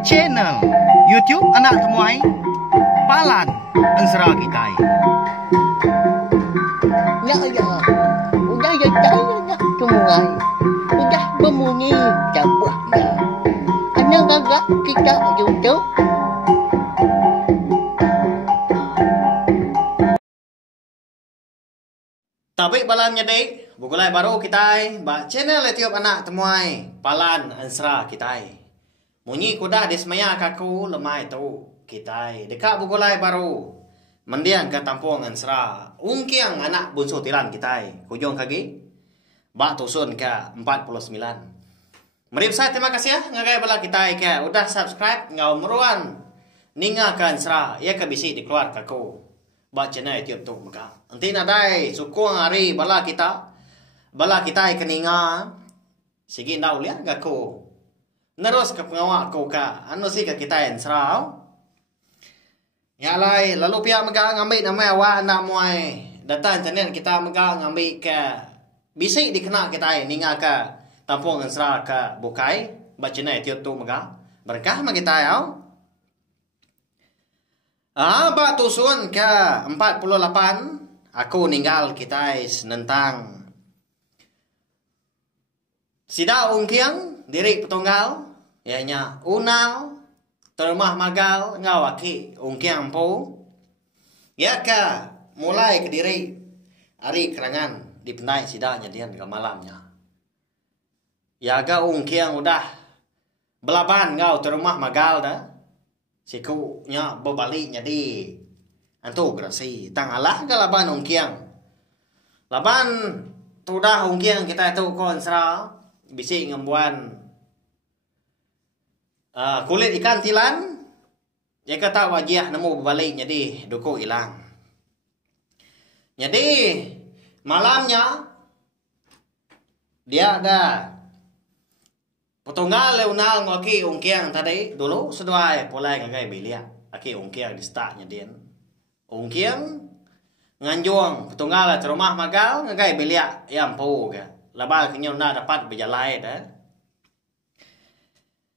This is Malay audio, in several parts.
Channel YouTube anak temuai Palan Ansra Kitai. Ya ya, udah ya nak temuai, udah berbunyi cabutnya. Anak gagak kita YouTube. Tapi balannya dek, bukulai baru Kitai, channel YouTube anak temuai Palan Ansra Kitai. Munyi kuda dismaya kaku lemai tu Kitai. Dekat bukulai baru. Mendiang ke tampung Ansra. Ungkiang anak bunso tiran Kitai. Kujong kaki. Bak tusun ke 49. Merip saya terima kasih ya. Ngagai bala Kitai ke. Udah subscribe ngau meruan. Ninga ke Ansra. Ia ke bisi dikeluar kaku. Bak channel YouTube tu maka. Nanti nadai sukung hari bala kita. Bala Kitai keninga. Sigi ndau liat gaku. Nerus ke pengawak kau ka. Anu si ke kita yang serau. Ya lai. Lalu pihak mereka ngambil nama awak nak muai. Datang channel kita mereka ngambil ke. Bisik dikena kita ini ngak ke. Tampung yang serau ke bukai. Baca channel tiap tu mereka. Berkah mak kita ya. Bak tusun ke 48. Aku ninggal kita senentang. Sida ungkiang diri petunggal. Ianya unal termah magal ngawaki ungkiang po. Ya ka mulai ke diri hari kerangan di pendai sidanya dia ke malamnya. Ya ga ungkiang udah belaban ngau termah magal dah. Siku nya bebaliknya di antu grasi tang alah ga laban ungkiang. Laban tu dah ungkiang kita tu konsra bisi ngembuan kulit ikan tilan. Ya kata wajah nemu berbalik jadi duku hilang. Jadi malamnya dia ada potonggal leunal ngoki ungkiang tadi dulu seduai polai ngagai bilia. Aki ungkiang di startnya dia. Ungkiang nganjuang potonggal terumah magal ngagai bilia yang po ga. Labal kenyau na dapat berjalai dah.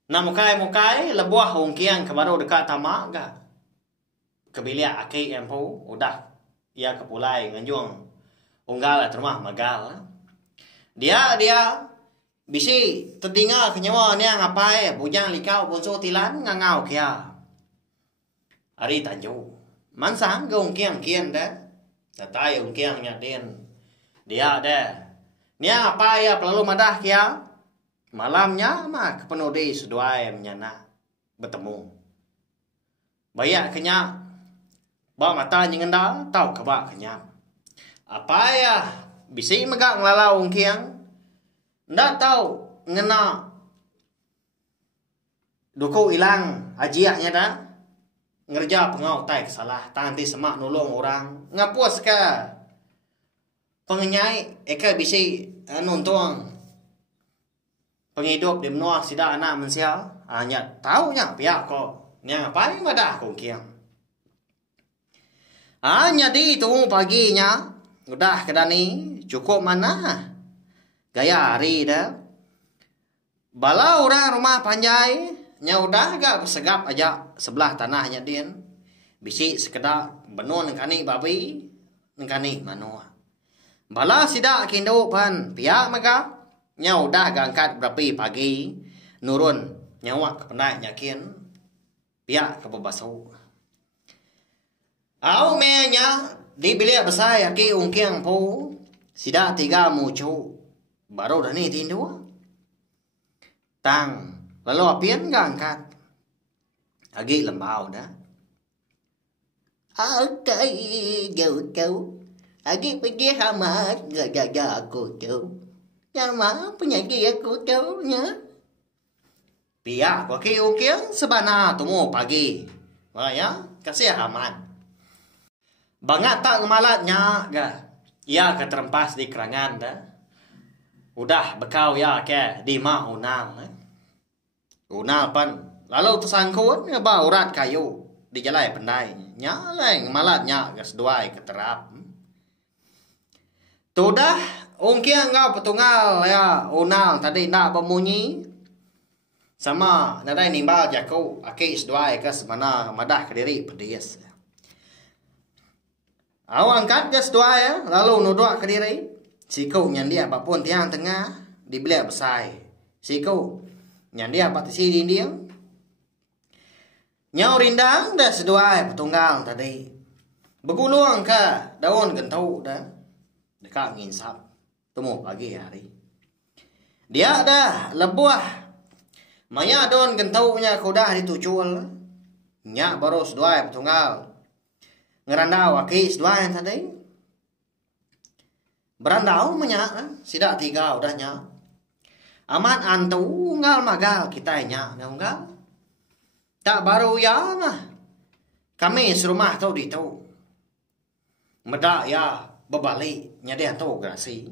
Na mukai lebuah ungkiang kebaru dekat tamak ga. Kebilia aki yang po udah ia kepulai nganjuang unggal terumah magal. Dia bisi terdengar kenyawa ni ngapai bujang likau bonso tilan ngangau kia. Hari tanju. Mansang ke ungkiang kian dah. Datai ungkiang nya dia dah. Ni apa ya pelalu madah kia. Malamnya mah kepenuh di seduai menyana bertemu. Bayak kenyak. Bawa mata nyengenda tahu kebak kenyak. Apa ya bisi megak ngelalau ungkiang. Ndak tahu ngena duku hilang ajiaknya dah. Ngerja pengau tai kesalah. Tanti semak nulung orang. Ngapus ke pengenyai eka bisi nuntung penghidup di menua sida anak mensial. Hanya tahu nya pihak kok. Nya ngapain madah kongkiang. Hanya di itu paginya. Udah kedani cukup mana. Gaya hari dah. Bala orang rumah panjai. Nya udah agak bersegap aja sebelah tanahnya dia. Bisi sekedar benun nengkani babi. Nengkani manua. Bala sida kindu pan pihak maka. Nya udah gangkat berapi pagi. Nurun nyawa ke pendai nyakin. Pihak ke bebasu. Au menya di bilik besar yaki ungkiang po. Sida 3 mucu. Baru dah ni tindu. Tang. Lalu apian gangkat. Agi lembau dah. Okay, kau. Agi pergi hamat gaya aku tu. Nama penyakit aku tu nya. Pihak waki ungkiang sebana tumu pagi. Wah ya, kasih aman. Bangat tak ngemalatnya ga. Ia keterempas di kerangan dah. Udah bekau ya ke di ma unal. Unal pan. Lalu tersangkut ngeba urat kayu di jalai pendai. Nyaleng malatnya gas duai keterap. Tudah ungkiang ngau petunggal ya unal tadi nak bemunyi. Sama nadai nimbal jako ake isdua eka semana madah kediri pedias. Awang angkat ke isdua ya, lalu nudua kediri. Siku nyandia apapun tiang tengah dibeli besai. Siku nyandia apa tisi dia. Nyau rindang dah sedua petunggal tadi. Beguluang ke daun gentau dah. Dekat nginsap. Temu pagi hari. Dia dah lebuah. Maya don gentaunya kuda ditucul. Nya baru sedua petunggal. Ngerandau aki sedua yang tadi. Berandau menya sidak tiga udahnya. Aman antu ngal magal kita nya ngal. Tak baru ya mah. Kami serumah tau di tau. Medak ya berbalik nya dia tau grasi.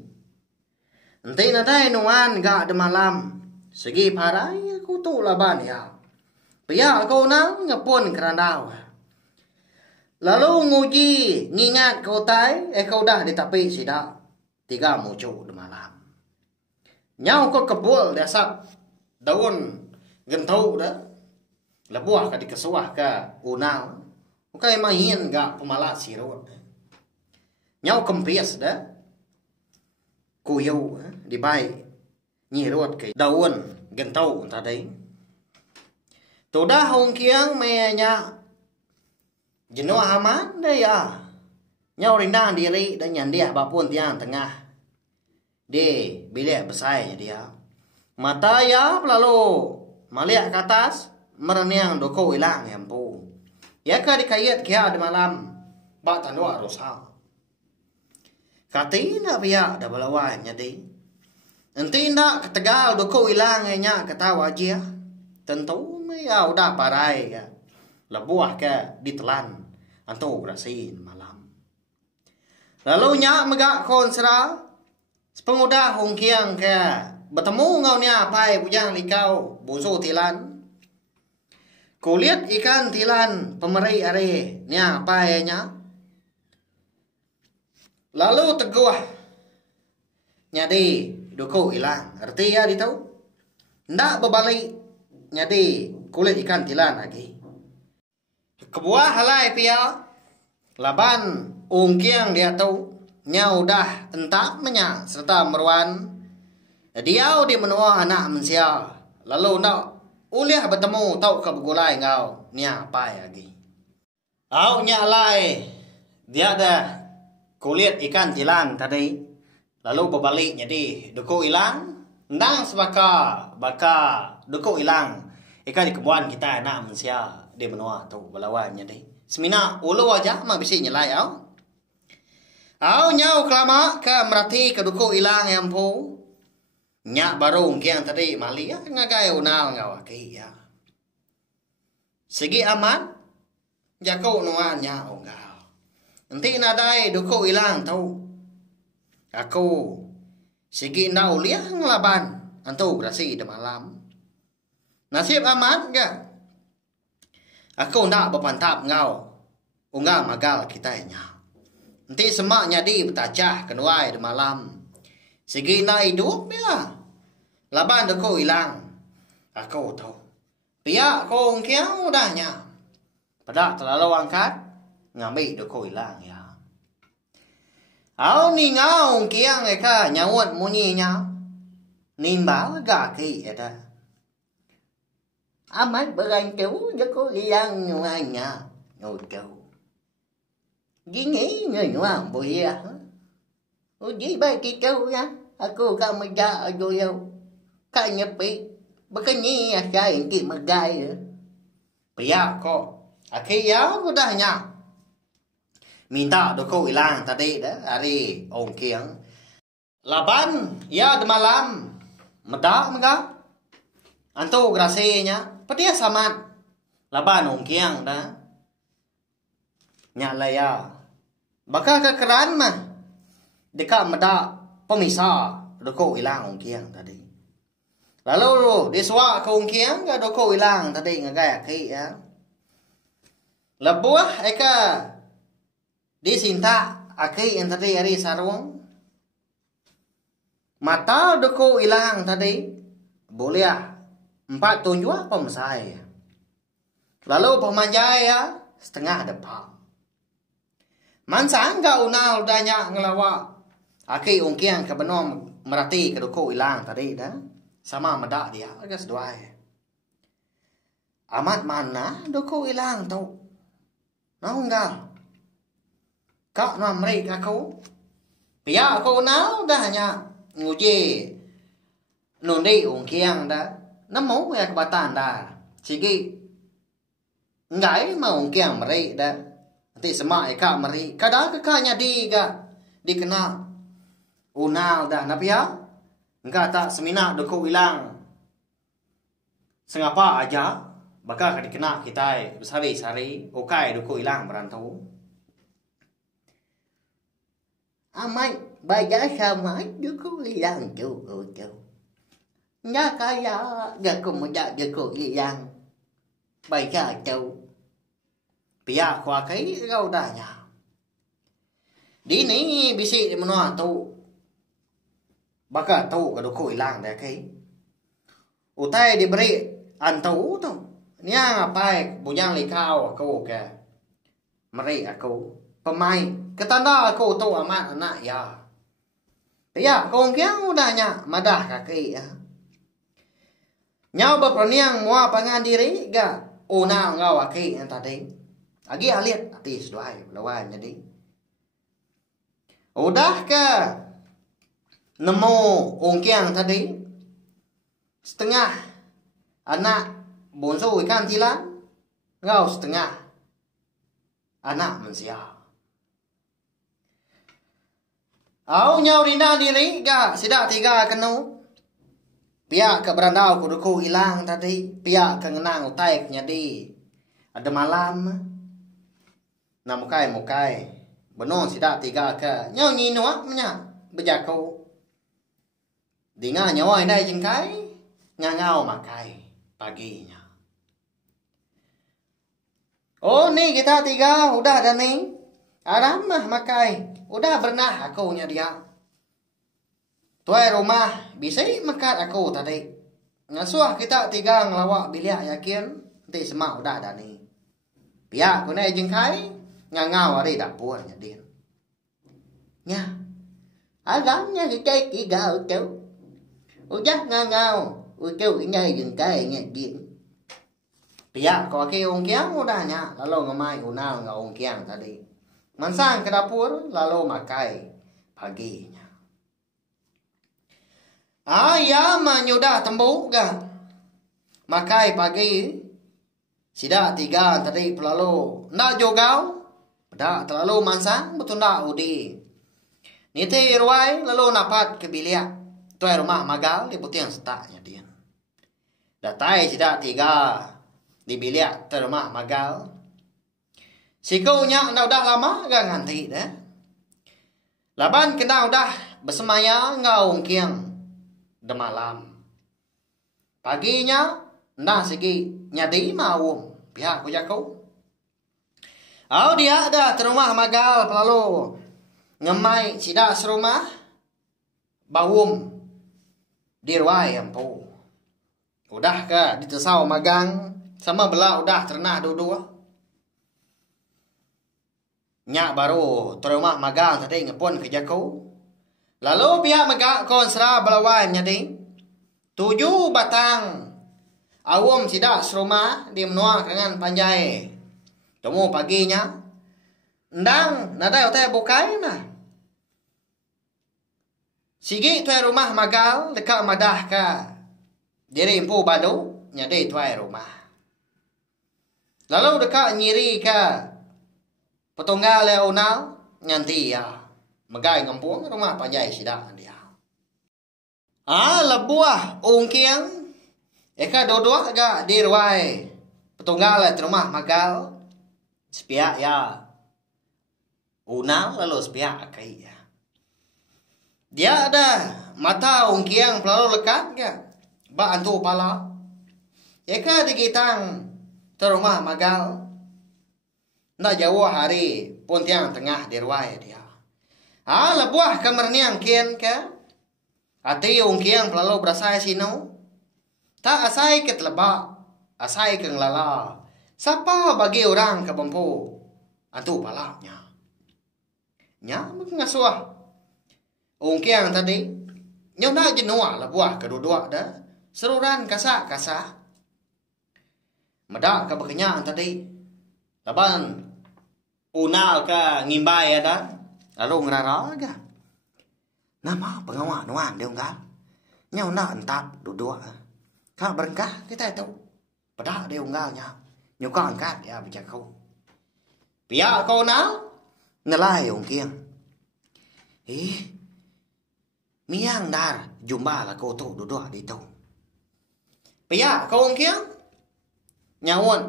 Nanti nadai nuan gak de malam. Segi parai aku tu laban ya. Pia kau nang ngepun kerandau. Lalu nguji ngingat kau tai kau dah di tepi sidak. Tiga muncul de malam. Nyau kau kebul dasar daun gentau dah. Lebuah ka dikesuah ka unal. Ukai main gak pemalat sirut. Nyau kempis dah. Kuyau di baik. Nyirut ke daun gentau tadi. Tudah hong kiang mayanya. Jenuh aman dah ya. Nyau rindang diri dan nyandiah bapun tiang tengah. Di bilik besar dia. Mata ya lalu maliak ke atas. Mereniang doko ilang yang pu. Ya ka dikayat kia di malam. Bak tandua rosa. Katina biak dah balawan jadi. Nanti nak ketegal doko ilang nya ketawa aja. Tentu ya udah parai ka. Lebuah ke ditelan. Antu berasin malam. Lalu nya megak konsera. Sepengudah hongkiang ke. Bertemu ngau nya pai bujang likau. Busu tilan. Kulit ikan tilan pemerai are. Nya pai nya. Lalu teguah. Nyadi. Doko ilang. Arti ya ditau. Ndak berbalik. Nyadi. Kulit ikan tilan lagi. Kebuah halai pia. Laban. Ungkiang dia tahu. Nya udah entah menya. Serta meruan. Dia di menua anak mensia. Lalu nak. Uliah bertemu tau ke begulai ngau. Nya apa lagi. Au nya lai. Dia ada. Kulit ikan tilan tadi. Lalu berbalik jadi doko ilang. Ndang sebaka. Baka doko ilang. Ikan di kebuan kita anak manusia. Di menua tu belawan jadi. Semina ulu aja mah bisi nyelai au. Au nyau kelama ke merati ke doko ilang yang pu. Nyak baru kiang tadi mali ya. Ngagai unal ngawaki ya. Segi aman. Jakau nuan nya onggal. Nanti nadai doko ilang tau. Aku segi nau liah ngelaban. Antu berasi di malam. Nasib aman gak? Aku ndak berpantap ngau. Unggah magal kita nya. Nanti semaknya di betacah kenuai di malam. Segi nak hidup ya. Laban doko hilang. Aku tahu. Pihak kau kiang udahnya. Pada terlalu angkat. Ngambil doko hilang ya. Au ni ngau kiang eka nyawat munyinya. Nimbal gaki ada. Amat berangkau doko hilang nyuanya. Ngau. Gini nyuang boleh ya. Uji baik kita ya. Aku kan meja ajo yau. Kan nyepi. Bekenyi asa inti megai ya. Pihak kau. Aki ya udahnya. Minta doko hilang tadi dah. Hari ong kiang. Laban ya di malam. Medak megak. Antu grasinya. Pedia samat. Laban ong kiang dah. Nyala ya. Baka kekeran mah. Dekat medak pemisah. Doko hilang ong kiang tadi. Lalu diswa ke ong kiang. Doko hilang tadi ngagaya ki ya. Lebuah eka. Disinta aki yang tadi hari sarung. Mata doko hilang tadi. Boleh 4 tunjuk pemasai. Lalu pemanjai ya setengah depan. Mansa enggak unal danya ngelawak. Aki ungkiang ke benom merati ke duku ilang tadi dah. Sama medak dia agak seduai. Amat mana duku ilang tau. Nau enggak. Kau nak mereka aku. Pihak aku nau dah hanya nguji. Nundi ungkiang dah. Nemu ya kebatan dah. Sigi. Enggak mau ungkiang mereka dah. Nanti semak ika mereka. Kadang kekanya dikenal. Unal dah na pihak. Enggak tak semina duku ilang. Sengapa aja. Bakal dikena kita bersari-sari. Okai duku ilang berantau. Amai baca sama duku ilang tu. Nggak kaya duku muda duku ilang. Baca tu. Pihak kuah kai kau dahnya. Di ni bisik di menua tu. Bakal tu ke duku ilang dah kai. Utai diberi antau tu. Nia ngapai bujang likau aku ke. Meri aku. Pemain. Ketanda aku tu amat anak ya. Ya, kong kiang udahnya madah kaki ya. Nyau berperniang mua pangan diri ga. Una ngau kaki yang tadi. Agi alit atis doai lawan jadi. Udah ke nemu ungkiang tadi. Setengah anak bonsu ikan tilan. Ngau setengah anak manusia. Au nyau rina diri ga sidak 3 kenu. Pihak ke berandau kuduku hilang tadi. Pihak ke ngenang utai nyadi. Ada malam. Na mukai. Benon sidak 3 ke. Nyau nyinua menya. Bejakau. Dinga nyawa indai jengkai. Ngangau makai. Paginya. Oh ni kita 3. Udah dah ni. Aramah makai. Udah pernah aku nya dia. Tuai rumah bisa makan aku tadi. Ngasuh kita 3 ngelawak biliak yakin. Nanti semak udah dah ni. Pihak ku ni jengkai. Ngangau hari dapur nya dia. Nya. Agaknya kita 3 tu. Udah ngangau. Udah ini jengkai nya dia. Pihak kau ke ungkiang udahnya. Lalu ngemai unal ngau ungkiang tadi. Mansang ke dapur lalu makai paginya. Ayah menyudah tembuk ga. Makai pagi. Sida 3 tadi pelalu. Nak jogau. Dah terlalu mansang betul nak udi. Niti irwai lalu napat ke biliak. Tuai rumah magal di putih yang setaknya dia. Datai sida 3 di biliak tu rumah magal. Sikunya anda udah lama gak nganti dah. Laban kena udah bersemaya ngau ungkiang de malam. Paginya anda segi nyadi mau pihak kujaku. Au dia dah terumah magal pelalu ngemai sidak serumah bawum dirwai empu. Udah ke ditesau magang sama belah udah ternah dua-dua. Nyak baru terumah magang tadi ngepun kerja kau. Lalu pihak megak konsra belawan nyadi. 7 batang. Awam sidak serumah di menua kengan panjai. Temu paginya. Ndang nadai otai bukai na. Sigi tuai rumah magal dekat madah ka. Diri empu badu nyadi tuai rumah. Lalu dekat nyiri ka. Petunggal le unal nganti ya megai ngampung rumah panjai sidak dia. Lebuah ungkiang eka dua-dua agak dirwai petunggal le rumah magal sepiak ya unal lalu sepiak akai ya. Dia ada mata ungkiang pelalu lekat ga ba antu pala eka digitang terumah magal. Nak jauh hari pun tiang tengah dirwai dia. Lebuah kamarniang kian ke. Ati ungkiang pelalu berasai sino. Tak asai ke telebak, asai ke ngelala. Siapa bagi orang ke bempu? Antu palaknya. Nya mengasuh. Ungkiang tadi, nyoda jenua lah buah kedua-dua dah. Seruran kasak-kasak. Medak ke berkenyang tadi. Laban unal ke ngimbai ada. Lalu ngerara aja. Nama pengawal nuan dia enggak. Nyau nak entap dua-dua. Kak berengkah kita tahu. Pedak dia enggaknya. Nyuka angkat ya bijak kau. Pihak kau nak nelai ungkiang. Miang dar jumpa lah kau tu dua-dua di tu. Pihak kau ungkiang. Nyawon.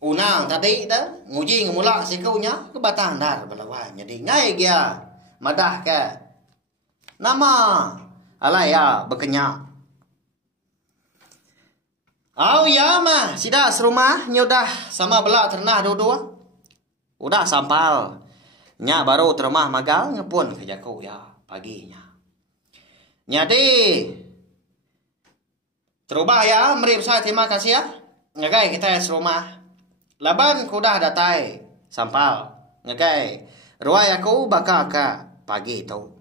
Unang tadi dah nguji ngemula si kau nya ke batang dar balawan jadi ngai dia madah ke nama alai ya berkenyak. Au ya mah sida serumah nyodah sama belak ternah dua-dua. Udah sampal. Nya baru termah magal ngepun ke jakau ya paginya. Nyadi terubah ya merip saya terima kasih ya. Ngagai kita serumah. Laban kudah datai sampal. Ngagai ruai aku baka ka pagi tu.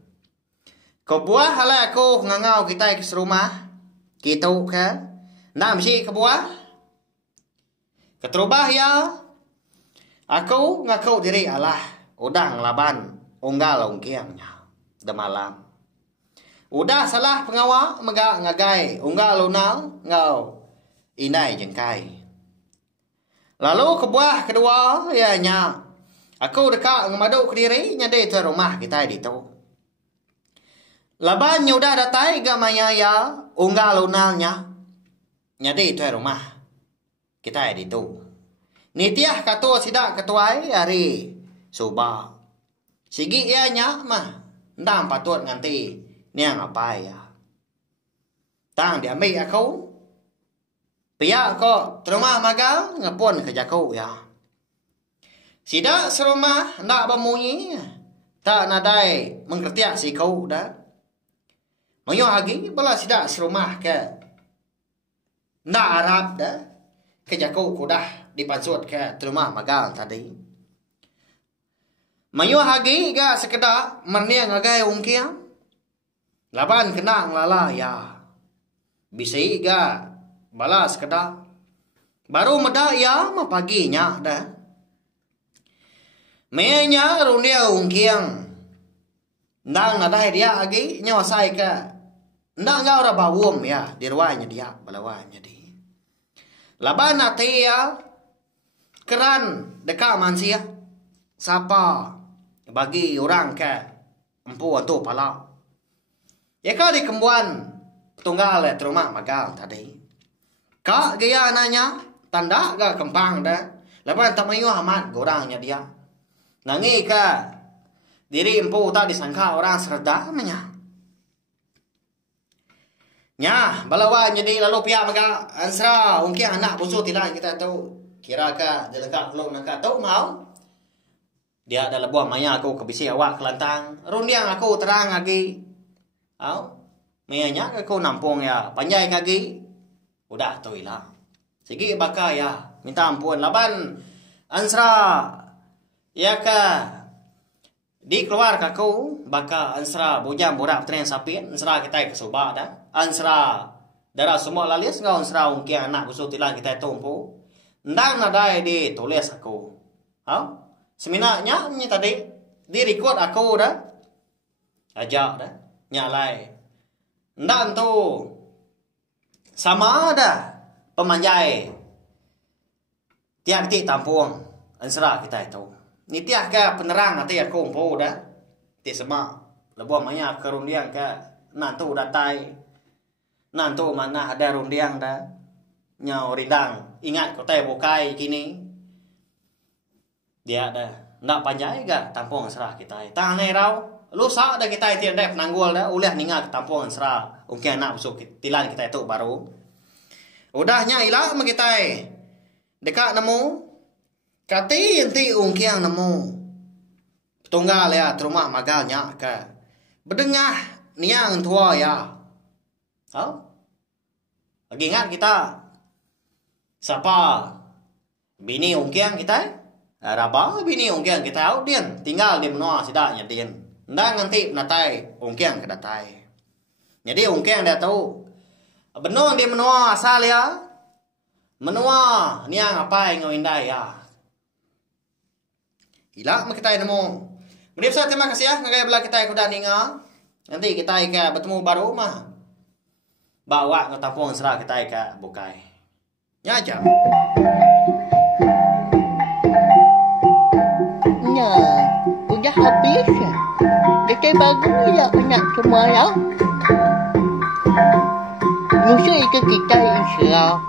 Kau buah halai aku ngangau kita ke serumah. Gitu ke. Nam si ke buah. Keterubah ya. Aku ngaku diri Allah. Udang laban unggal ungkiangnya. Dah malam. Udah salah pengawa megak ngagai unggal lunal ngau inai jengkai. Lalu kebuah kedua ya nya. Aku dekat ngemaduk ke diri nyade tu rumah kita di tu. Laban udah datai gamanya ya unggal lunalnya. Nyade tu rumah kita di tu. Nitiah katua sidak ketuai hari suba. Sigi ia nya mah ndam patut nganti niang apa ya. Tang dia ambil aku. Pihak kok terumah magal ngepun ke jakau ya. Sidak serumah ndak bemunyi. Tak nadai mengkertiak si kau dah. Menyo lagi bala sidak serumah ke. Ndak Arab dah. Ke jakau kudah dipansut ke terumah magal tadi. Menyo lagi ga sekedar merniang agai ungkiang. Laban kena ngelala ya. Bisi ga balas kedak. Baru medak ya ma paginya dah. Menya rundia ungkiang. Ndang nadai dia lagi nyawa sai ke. Ndang ngau ra bawum ya di ruanya dia balawanya di. Laban nati ya keran dekat mansia. Siapa bagi orang ke empu tu pala. Ya kau di kembuan tunggal terumah magal tadi. Kak gaya nanya tanda ga kempang dah. Lepas tak mayu amat gorangnya dia. Nangi ka diri empu tak disangka orang serda namanya. Nya balawan jadi lalu pihak magal ansra ungki anak busuk tidak kita tahu. Kira ka dia lekat belum nak tahu mau. Dia ada lebuah maya aku kebisi awak kelantang. Rundiang aku terang lagi. Au. Mayanya aku nampung ya panjai kaki. Udah tu ilah. Sigi baka ya minta ampun laban ansra ya ka di keluar kaku baka ansra bujang borak tren sapin ansra kita ke soba dah. Ansra darah semua lalis ngau ansra ungki anak busuk tilang kita tumpu. Ndang nadai di tulis aku. Ha? Seminarnya ni tadi di record aku dah. Ajak dah. Nyalai. Ndang tu sama ada pemanjai tiak ti tampung ansra kita itu. Ni tiak ke penerang nanti aku umpu dah. Ti semak lebuah maya ke rundiang ke nantu datai. Nantu mana ada rundiang dah. Nyau ridang ingat kota bukai kini. Dia dah ndak panjai ga tampung ansra kita. Tang nei rau lusa dah kita tiak dek penanggul dah ulah ningat tampung ansra. Ungki anak busuk tilan kita itu baru. Udahnya ilah sama kita. Dekat nemu. Kati enti ungki yang nemu. Tunggal ya terumah magalnya ke. Bedengah niang tua ya. Ha? Lagi ingat kita siapa bini ongkiang kita? Raba bini ongkiang kita Din tinggal di menua sidaknya Din. Ndak nanti natai ongkiang kedatai. Jadi ongkiang dia tahu benon di menua asal ya. Menua niang apa yang ngawindai ya. Hilak mak kita nemu. Mari terima kasih ya ngagaya belah kita kuda ninga. Nanti kita bertemu baru mah. Bawa ngetampung serah kita ke bukai. Ya aja. Nah, udah habis ya. Kita bagus ya anak semua ya. Musuh itu kita insya.